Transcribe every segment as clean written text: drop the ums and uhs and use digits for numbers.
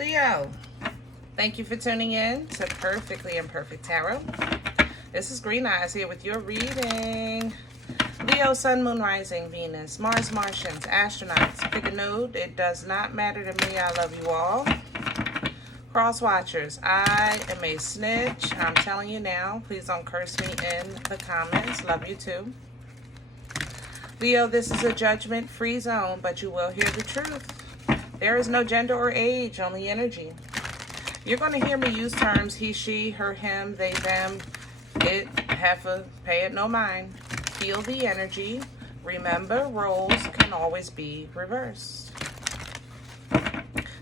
Leo, thank you for tuning in to Perfectly Imperfect Tarot. This is Green Eyes here with your reading. Leo, Sun, Moon, Rising, Venus, Mars, Martians, astronauts. Pick a node. It does not matter to me. I love you all. Cross watchers, I am a snitch. I'm telling you now. Please don't curse me in the comments. Love you too. Leo, this is a judgment-free zone, but you will hear the truth. There is no gender or age, only energy. You're going to hear me use terms he, she, her, him, they, them, it, heifer, pay it no mind. Feel the energy. Remember, roles can always be reversed.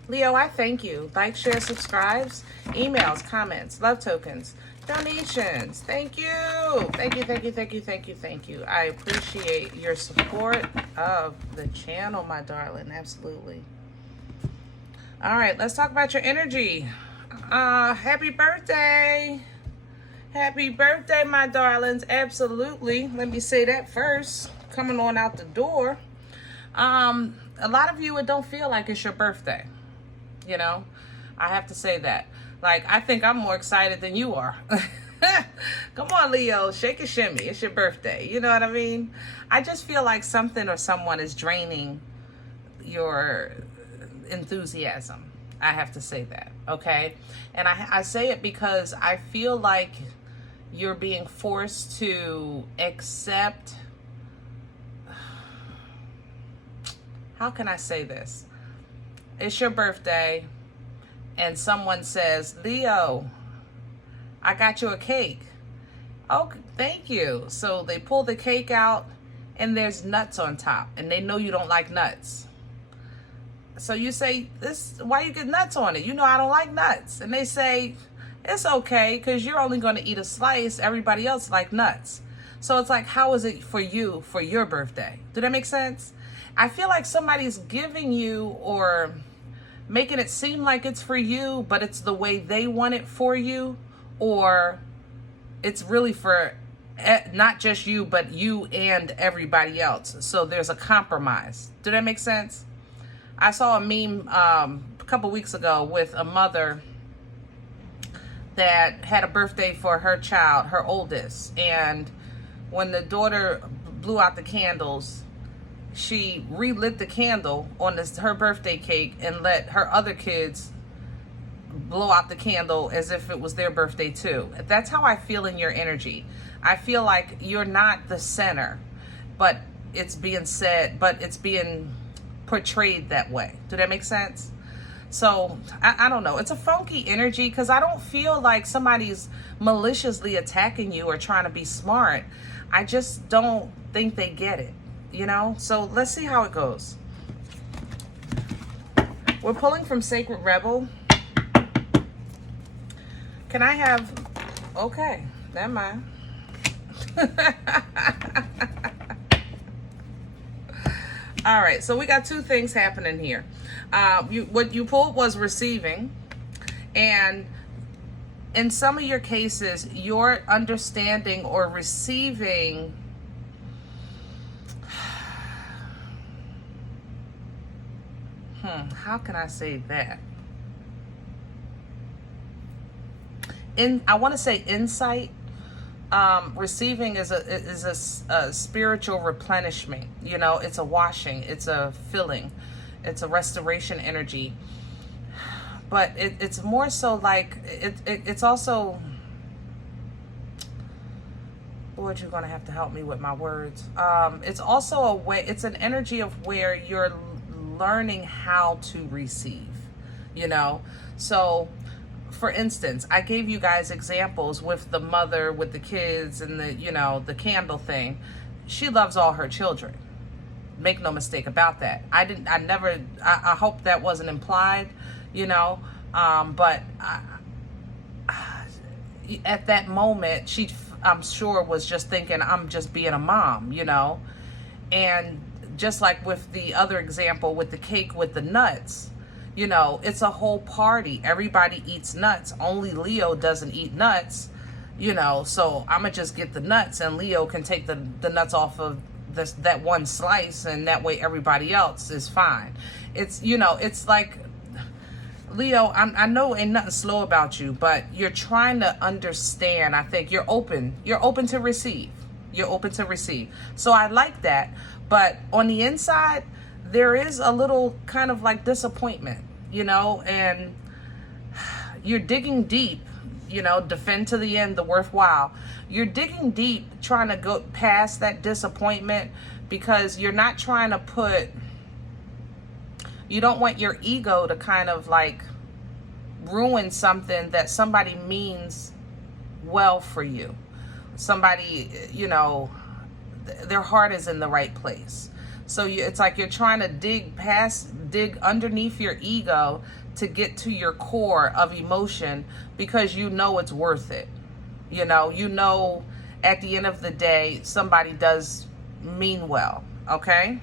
Leo, I thank you. Like, share, subscribes, emails, comments, love tokens, donations. Thank you. Thank you, thank you, thank you, thank you, thank you. I appreciate your support of the channel, my darling. Absolutely. All right, let's talk about your energy. Happy birthday. Happy birthday, my darlings. Absolutely. Let me say that first. Coming on out the door. A lot of you, it don't feel like it's your birthday. You know, I have to say that. Like, I think I'm more excited than you are. Come on, Leo, shake a shimmy. It's your birthday. You know what I mean? I just feel like something or someone is draining your enthusiasm. I have to say that, okay? And I say it because I feel like you're being forced to accept, how can I say this? It's your birthday and someone says, Leo, I got you a cake. Oh, thank you. So they pull the cake out and there's nuts on top and they know you don't like nuts. So you say, why you get nuts on it? You know I don't like nuts. And they say, it's okay because you're only going to eat a slice. Everybody else like nuts. So it's like, how is it for you for your birthday? Did that make sense? I feel like somebody's giving you or making it seem like it's for you, but it's the way they want it for you, or it's really for not just you, but you and everybody else. So there's a compromise. Did that make sense? I saw a meme a couple weeks ago with a mother that had a birthday for her child, her oldest. And when the daughter blew out the candles, she relit the candle on her birthday cake and let her other kids blow out the candle as if it was their birthday too. That's how I feel in your energy. I feel like you're not the center, but it's being said, but it's being portrayed that way. Does that make sense? So I don't know. It's a funky energy because I don't feel like somebody's maliciously attacking you or trying to be smart. I just don't think they get it, you know? So let's see how it goes. We're pulling from Sacred Rebel. Can I have, okay, never mind. All right, so we got two things happening here. What you pulled was receiving, and in some of your cases, you're understanding or receiving how can I say that? I want to say insight. Receiving is a spiritual replenishment. You know, it's a washing, it's a filling, it's a restoration energy. But it's more so like it's also, Lord, you're gonna have to help me with my words. It's also a way. It's an energy of where you're learning how to receive. You know, so. For instance, I gave you guys examples with the mother, with the kids, and the, you know, the candle thing. She loves all her children. Make no mistake about that. I hope that wasn't implied, you know, but at that moment, she, I'm sure, was just thinking, I'm just being a mom, you know, and just like with the other example with the cake with the nuts, you know, it's a whole party. Everybody eats nuts. Only Leo doesn't eat nuts, you know, so I'm going to just get the nuts and Leo can take the nuts off of that one slice, and that way everybody else is fine. It's, you know, it's like Leo, I know ain't nothing slow about you, but you're trying to understand. I think you're open to receive. You're open to receive. So I like that. But on the inside, there is a little kind of like disappointment, you know, and you're digging deep, you know, defend to the end, the worthwhile. You're digging deep, trying to go past that disappointment, because you're not trying to put, you don't want your ego to kind of like ruin something that somebody means well for you. Somebody, you know, their heart is in the right place. So it's like you're trying to dig underneath your ego to get to your core of emotion, because you know it's worth it. You know, at the end of the day, somebody does mean well, okay?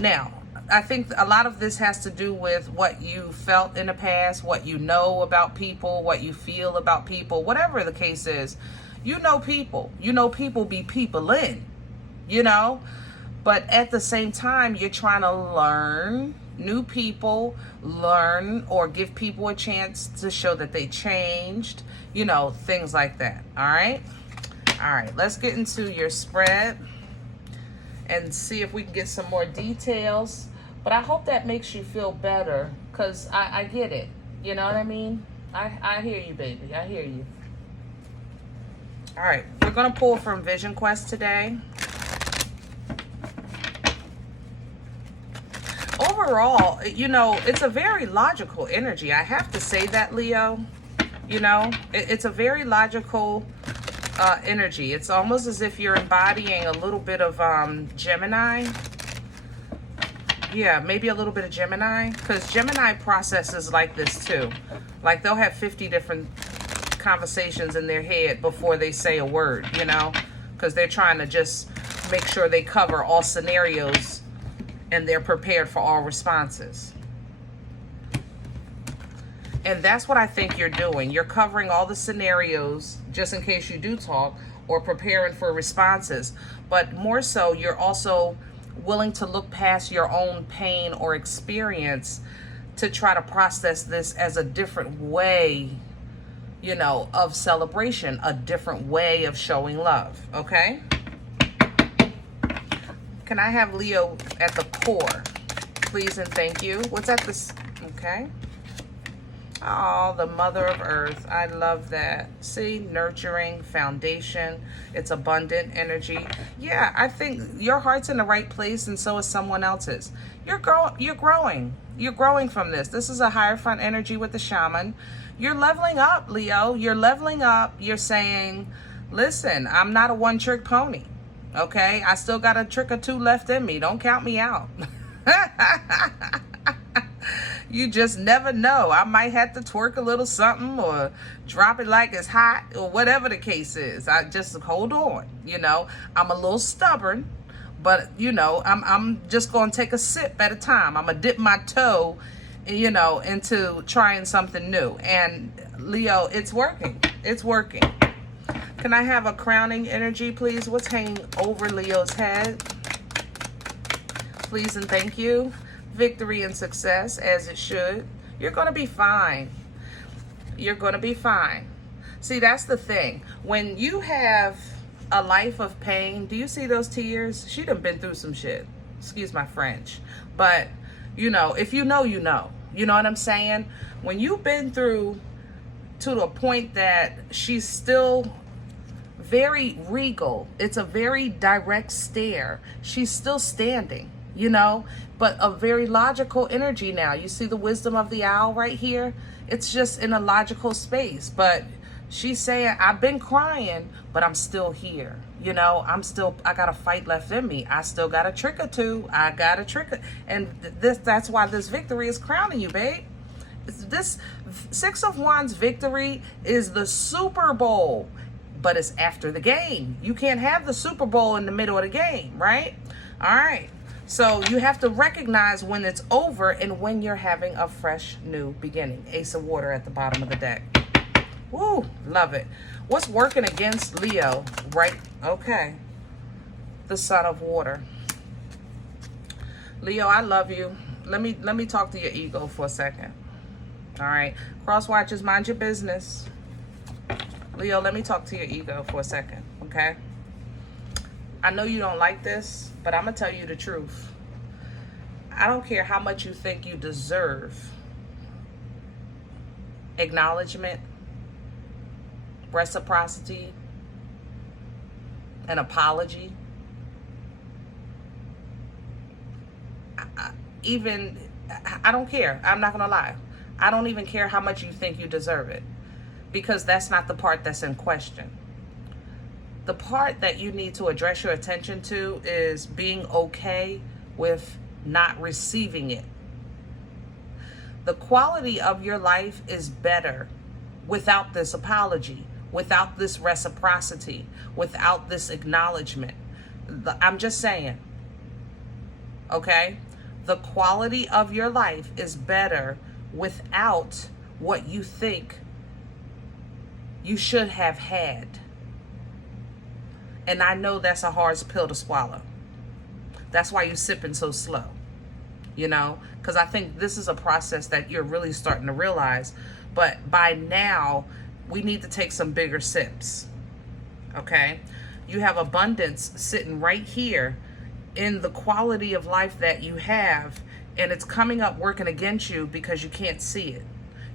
Now, I think a lot of this has to do with what you felt in the past, what you know about people, what you feel about people, whatever the case is. You know people be people in, you know? But at the same time, you're trying to learn new people, learn or give people a chance to show that they changed, you know, things like that. All right. Let's get into your spread and see if we can get some more details. But I hope that makes you feel better, because I get it. You know what I mean? I hear you, baby. I hear you. All right. We're going to pull from Vision Quest today. Overall, you know, it's a very logical energy. I have to say that, Leo. You know, it's a very logical energy. It's almost as if you're embodying a little bit of Gemini. Yeah, maybe a little bit of Gemini, because Gemini processes like this too. Like they'll have 50 different conversations in their head before they say a word, you know, because they're trying to just make sure they cover all scenarios and they're prepared for all responses. And that's what I think you're doing. You're covering all the scenarios just in case you do talk, or preparing for responses. But more so, you're also willing to look past your own pain or experience to try to process this as a different way, you know, of celebration, a different way of showing love, okay? Can I have Leo at the core, please and thank you? What's at this? Okay. Oh, the Mother of Earth. I love that. See, nurturing, foundation. It's abundant energy. Yeah, I think your heart's in the right place, and so is someone else's. You're growing. You're growing from this. This is a higher front energy with the shaman. You're leveling up, Leo. You're leveling up. You're saying, listen, I'm not a one-trick pony. Okay? I still got a trick or two left in me. Don't count me out. You just never know. I might have to twerk a little something or drop it like it's hot or whatever the case is. I just hold on. You know, I'm a little stubborn, but you know, I'm just going to take a sip at a time. I'm going to dip my toe, you know, into trying something new. And Leo, it's working. It's working. Can I have a crowning energy, please? What's hanging over Leo's head? Please and thank you. Victory and success, as it should. You're going to be fine. You're going to be fine. See, that's the thing. When you have a life of pain, do you see those tears? She done been through some shit. Excuse my French. But, you know, if you know, you know. You know what I'm saying? When you've been through to the point that she's still very regal. It's a very direct stare. She's still standing, you know, but a very logical energy now. You see the wisdom of the owl right here? It's just in a logical space. But she's saying, I've been crying, but I'm still here. You know, I got a fight left in me. I still got a trick or two. I got a trick. And that's why this victory is crowning you, babe. This Six of Wands victory is the Super Bowl, but it's after the game. You can't have the Super Bowl in the middle of the game, right? All right. So you have to recognize when it's over and when you're having a fresh new beginning. Ace of Water at the bottom of the deck. Woo, love it. What's working against Leo, right? Okay. The Sun of Water. Leo, I love you. let me talk to your ego for a second. All right, cross watchers, mind your business. Leo, let me talk to your ego for a second, okay? I know you don't like this, but I'm gonna tell you the truth. I don't care how much you think you deserve acknowledgement, reciprocity, an apology. I don't care. I'm not gonna lie. I don't even care how much you think you deserve it, because that's not the part that's in question. The part that you need to address your attention to is being okay with not receiving it. The quality of your life is better without this apology, without this reciprocity, without this acknowledgement. I'm just saying, okay? The quality of your life is better without what you think you should have had. And I know that's a hard pill to swallow. That's why you're sipping so slow, you know? Because I think this is a process that you're really starting to realize. But by now, we need to take some bigger sips, okay? You have abundance sitting right here in the quality of life that you have, and it's coming up working against you because you can't see it.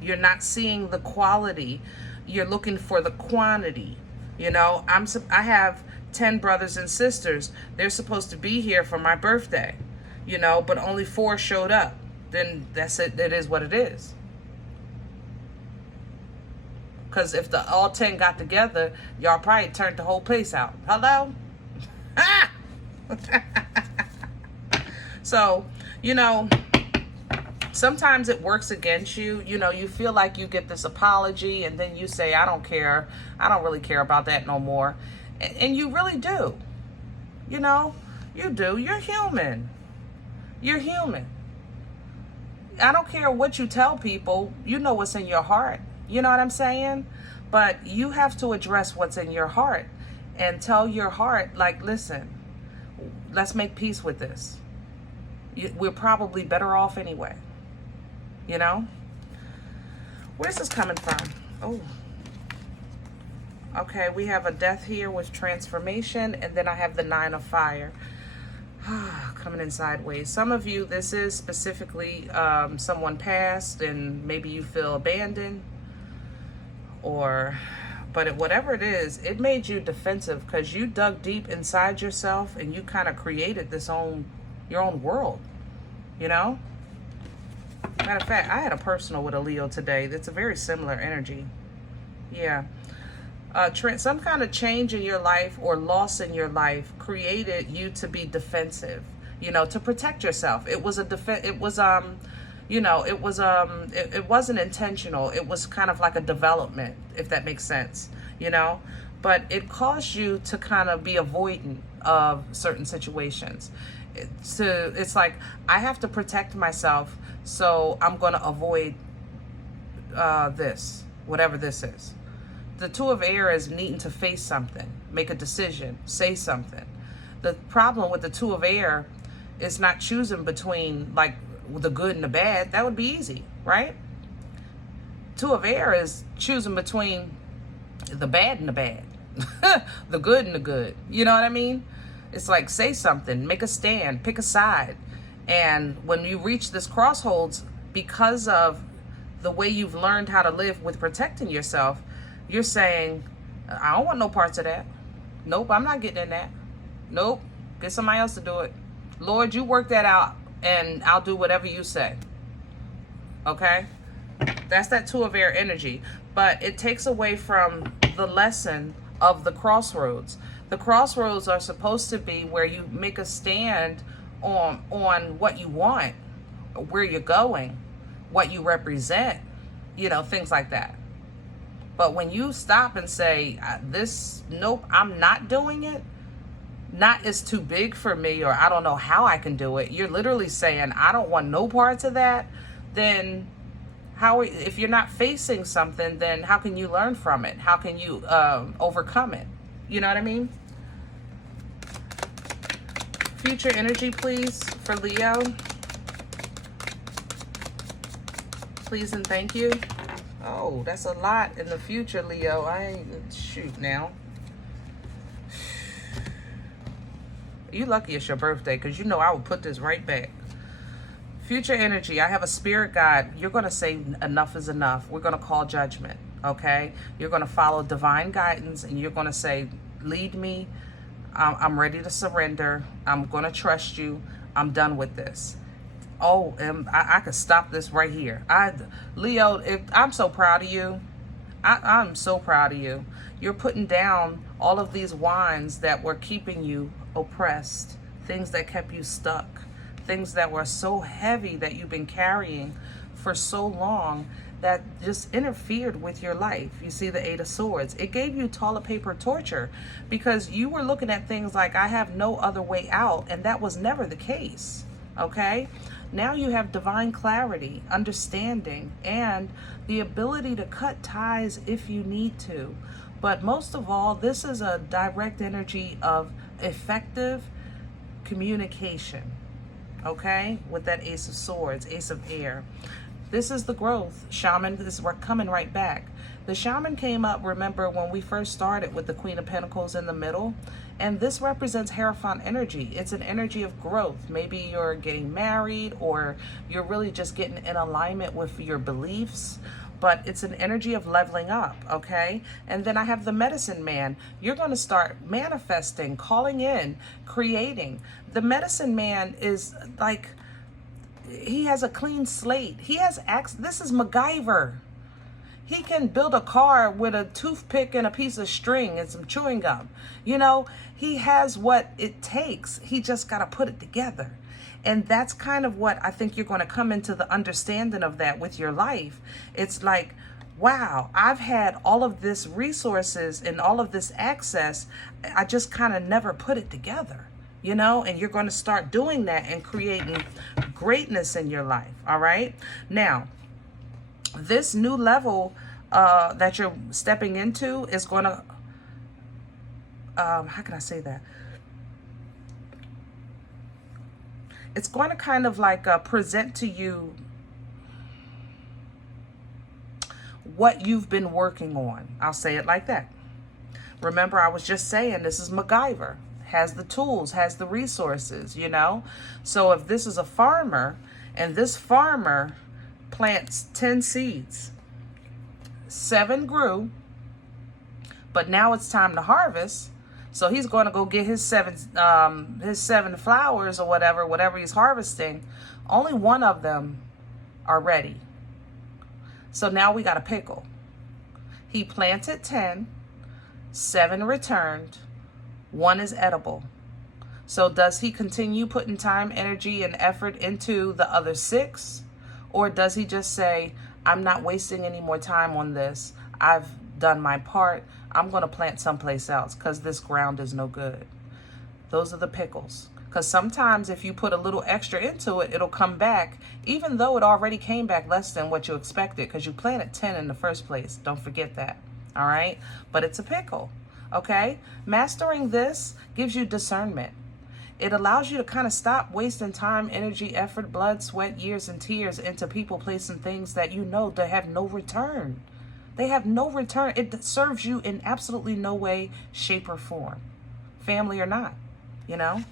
You're not seeing the quality. You're looking for the quantity. You know, I have 10 brothers and sisters. They're supposed to be here for my birthday, you know, but only 4 showed up. Then that's it. It is what it is. Because if the all 10 got together, y'all probably turned the whole place out. Hello? So, you know, sometimes it works against you. You know, you feel like you get this apology and then you say, I don't care. I don't really care about that no more. And you really do. You know, you do. You're human. You're human. I don't care what you tell people. You know what's in your heart. You know what I'm saying? But you have to address what's in your heart and tell your heart, like, listen, let's make peace with this. We're probably better off anyway. You know? Where's this coming from? Oh. Okay, we have a death here with transformation, and then I have the 9 of fire. Coming in sideways. Some of you, this is specifically someone passed, and maybe you feel abandoned. But whatever it is, it made you defensive because you dug deep inside yourself and you kind of created your own world, you know? Matter of fact, I had a personal with a Leo today. That's a very similar energy. Yeah. Some kind of change in your life or loss in your life created you to be defensive, you know, to protect yourself. It was it wasn't intentional. It was kind of like a development, if that makes sense, you know, but it caused you to kind of be avoidant of certain situations. It's like, I have to protect myself, so I'm going to avoid this, whatever this is. The 2 of air is needing to face something, make a decision, say something. The problem with the 2 of air is not choosing between, like, the good and the bad. That would be easy, right? 2 of air is choosing between the bad and the bad. The good and the good. You know what I mean? It's like, say something, make a stand, pick a side. And when you reach this crossroads, because of the way you've learned how to live with protecting yourself, you're saying, I don't want no parts of that. Nope, I'm not getting in that. Nope, get somebody else to do it. Lord, you work that out, and I'll do whatever you say. Okay? That's that 2 of air energy. But it takes away from the lesson of the crossroads. The crossroads are supposed to be where you make a stand on what you want, where you're going, what you represent, you know, things like that. But when you stop and say, nope, I'm not doing it, not is too big for me, or I don't know how I can do it. You're literally saying, I don't want no parts of that. Then if you're not facing something, then how can you learn from it? How can you overcome it? You know what I mean? Future energy, please, for Leo. please and thank you. Oh, that's a lot in the future, Leo. I ain't, shoot now. You lucky it's your birthday, because you know I would put this right back. Future energy, I have a spirit guide. You're going to say enough is enough. We're going to call judgment, okay? You're going to follow divine guidance, and you're going to say, lead me. I'm ready to surrender. I'm going to trust you. I'm done with this. Oh, and I could stop this right here. Leo, I'm so proud of you. I'm so proud of you. You're putting down all of these wands that were keeping you oppressed, things that kept you stuck, things that were so heavy that you've been carrying for so long that just interfered with your life. You see the Eight of Swords. It gave you toilet paper torture because you were looking at things like, I have no other way out, and that was never the case, okay? Now you have divine clarity, understanding, and the ability to cut ties if you need to. But most of all, this is a direct energy of effective communication, okay? With that Ace of Swords, Ace of Air. This is the growth. Shaman is coming right back. The Shaman came up, remember, when we first started with the Queen of Pentacles in the middle. And this represents Hierophant energy. It's an energy of growth. Maybe you're getting married, or you're really just getting in alignment with your beliefs. But it's an energy of leveling up, okay? And then I have the Medicine Man. You're going to start manifesting, calling in, creating. The Medicine Man is like, he has a clean slate. He has this is MacGyver. He can build a car with a toothpick and a piece of string and some chewing gum. You know, he has what it takes. He just got to put it together. And that's kind of what I think you're going to come into the understanding of that with your life. It's like, wow, I've had all of this resources and all of this access. I just kind of never put it together, you know, and you're going to start doing that and creating greatness in your life. All right. Now, this new level that you're stepping into is going to, how can I say that? It's going to kind of like present to you what you've been working on. I'll say it like that. Remember, I was just saying this is MacGyver. Has the tools, has the resources, you know? So if this is a farmer and this farmer plants 10 seeds, 7 grew, but now it's time to harvest. So he's going to go get his seven flowers or whatever he's harvesting. Only one of them are ready. So now we got a pickle. He planted 10, 7 returned, 1 is edible. So does he continue putting time, energy, and effort into the other 6? Or does he just say, I'm not wasting any more time on this. I've done my part. I'm going to plant someplace else because this ground is no good. Those are the pickles. Because sometimes if you put a little extra into it, it'll come back, even though it already came back less than what you expected because you planted 10 in the first place. Don't forget that. All right? But it's a pickle. Okay? Mastering this gives you discernment. It allows you to kind of stop wasting time, energy, effort, blood, sweat, years, and tears into people, places, and things that you know they have no return. They have no return. It serves you in absolutely no way, shape, or form. Family or not, you know?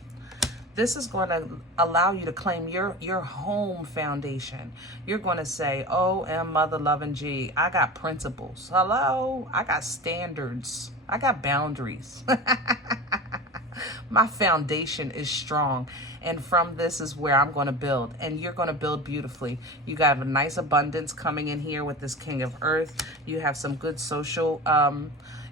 This is going to allow you to claim your home foundation. You're going to say, oh, M, mother, loving G, I got principles. Hello? I got standards. I got boundaries. My foundation is strong. And from this is where I'm going to build. And you're going to build beautifully. You got a nice abundance coming in here with this King of Earth. You have some good social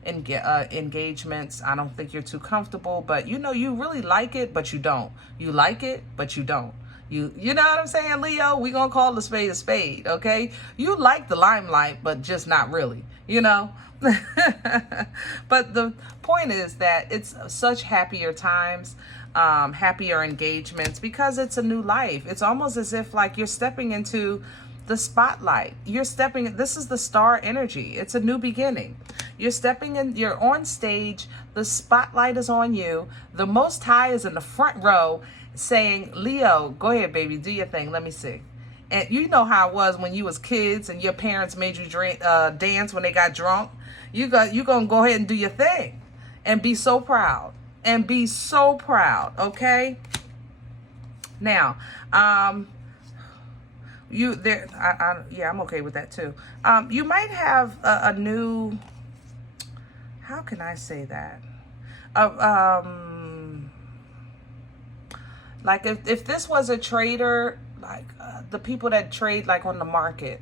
engagements. I don't think you're too comfortable, but you know, you really like it, but you don't. You like it, but you don't. You know what I'm saying, Leo? We're going to call the spade, okay? You like the limelight, but just not really, you know? But the point is that it's such happier times, happier engagements, because it's a new life. It's almost as if like you're stepping into the spotlight. This is the star energy. It's a new beginning. You're stepping in, you're on stage, the spotlight is on you. The Most High is in the front row saying, Leo, go ahead, baby, do your thing. Let me see. And you know how it was when you was kids and your parents made you drink, dance when they got drunk. You gonna go ahead and do your thing and be so proud and be so proud. Okay. Now, yeah, I'm okay with that too. You might have a new, how can I say that? Like if this was a trader, like the people that trade like on the market,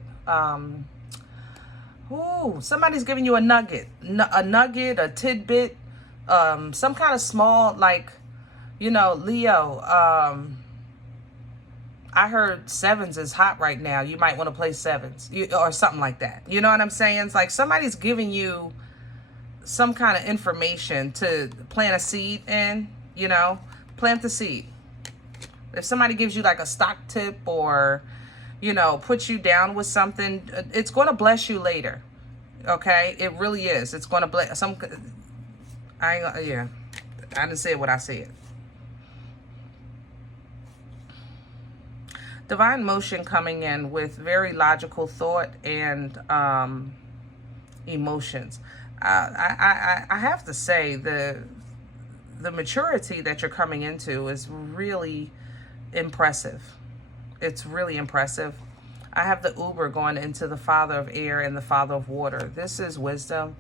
somebody's giving you a nugget, a tidbit, some kind of small, like, you know, Leo, I heard sevens is hot right now. You might want to play sevens or something like that. You know what I'm saying? It's like somebody's giving you some kind of information to plant a seed in, you know, plant the seed. If somebody gives you like a stock tip or, you know, puts you down with something, it's going to bless you later. Okay? It really is. It's going to bless some. I didn't say what I said. Divine motion coming in with very logical thought and emotions. I have to say the maturity that you're coming into is really impressive. It's really impressive. I have the Uber going into the Father of Air and the Father of Water. This is wisdom,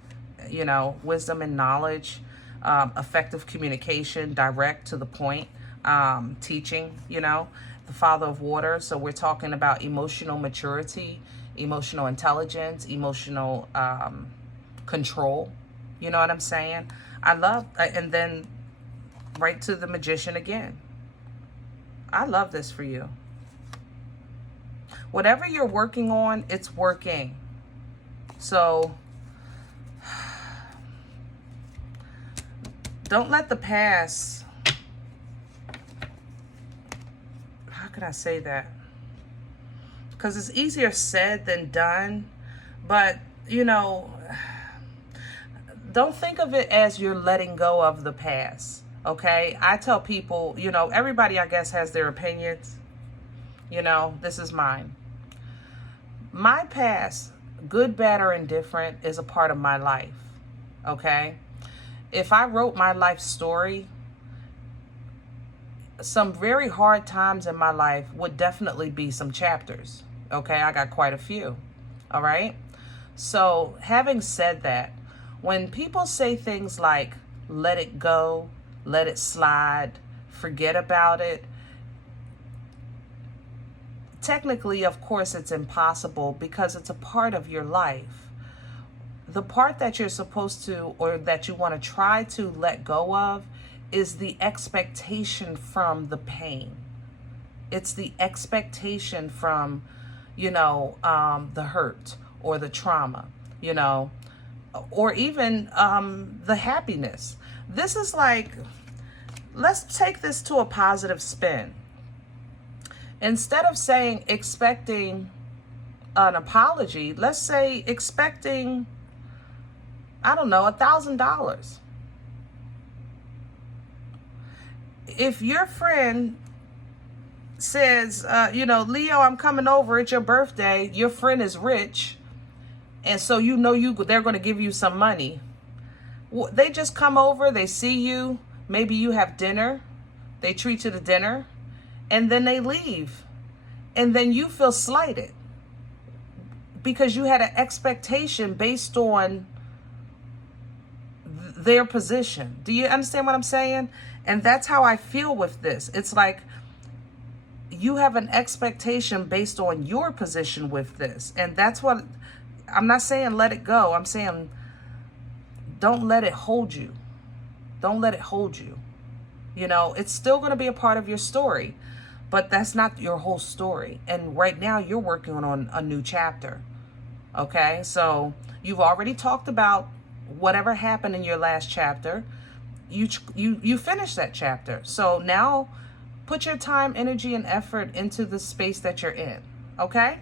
you know, wisdom and knowledge, effective communication, direct to the point, teaching, you know. The Father of Water, so we're talking about emotional maturity, emotional intelligence, emotional control. You know what I'm saying? I love, and then right to the Magician again. I love this for you. Whatever you're working on, it's working. So don't let the past, how can I say that? Because it's easier said than done. But, you know, don't think of it as you're letting go of the past. Okay? I tell people, you know, everybody, I guess, has their opinions. You know, this is mine. My past, good, bad, or indifferent, is a part of my life. Okay? If I wrote my life story, some very hard times in my life would definitely be some chapters. Okay, I got quite a few. All right. So having said that, when people say things like, let it go, let it slide, forget about it, technically, of course, it's impossible because it's a part of your life. The part that you're supposed to, or that you want to try to let go of, is the expectation from the pain. It's the expectation from, you know, the hurt or the trauma, you know, or even the happiness. This is like, let's take this to a positive spin. Instead of saying expecting an apology, let's say expecting, I don't know, $1,000. If your friend says, you know, Leo, I'm coming over, it's your birthday, your friend is rich, and so you know they're going to give you some money. They just come over, they see you, maybe you have dinner, they treat you to dinner, and then they leave. And then you feel slighted because you had an expectation based on their position. Do you understand what I'm saying? And that's how I feel with this. It's like you have an expectation based on your position with this. And that's what, I'm not saying let it go. I'm saying don't let it hold you. Don't let it hold you. You know, it's still going to be a part of your story, but that's not your whole story. And right now you're working on a new chapter. Okay? So you've already talked about whatever happened in your last chapter. You finished that chapter. So now put your time, energy, and effort into the space that you're in. Okay?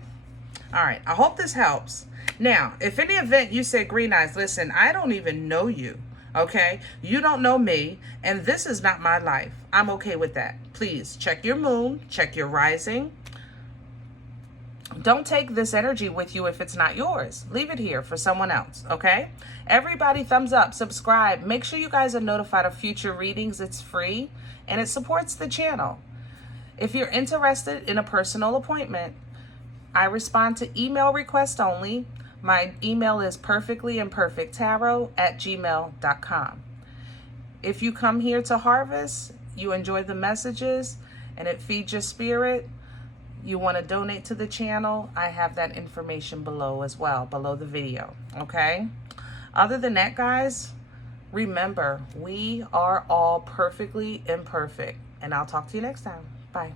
All right. I hope this helps. Now, if in the event you say, Green Eyes, listen, I don't even know you. Okay? You don't know me, and this is not my life. I'm okay with that. Please check your moon, check your rising, Don't take this energy with you if it's not yours. Leave it here for someone else, okay? Everybody, thumbs up, subscribe. Make sure you guys are notified of future readings. It's free, and it supports the channel. If you're interested in a personal appointment, I respond to email requests only. My email is perfectlyimperfecttarot@gmail.com. If you come here to harvest, you enjoy the messages, and it feeds your spirit, you want to donate to the channel, I have that information below as well, below the video, okay? Other than that, guys, remember, we are all perfectly imperfect, and I'll talk to you next time. Bye.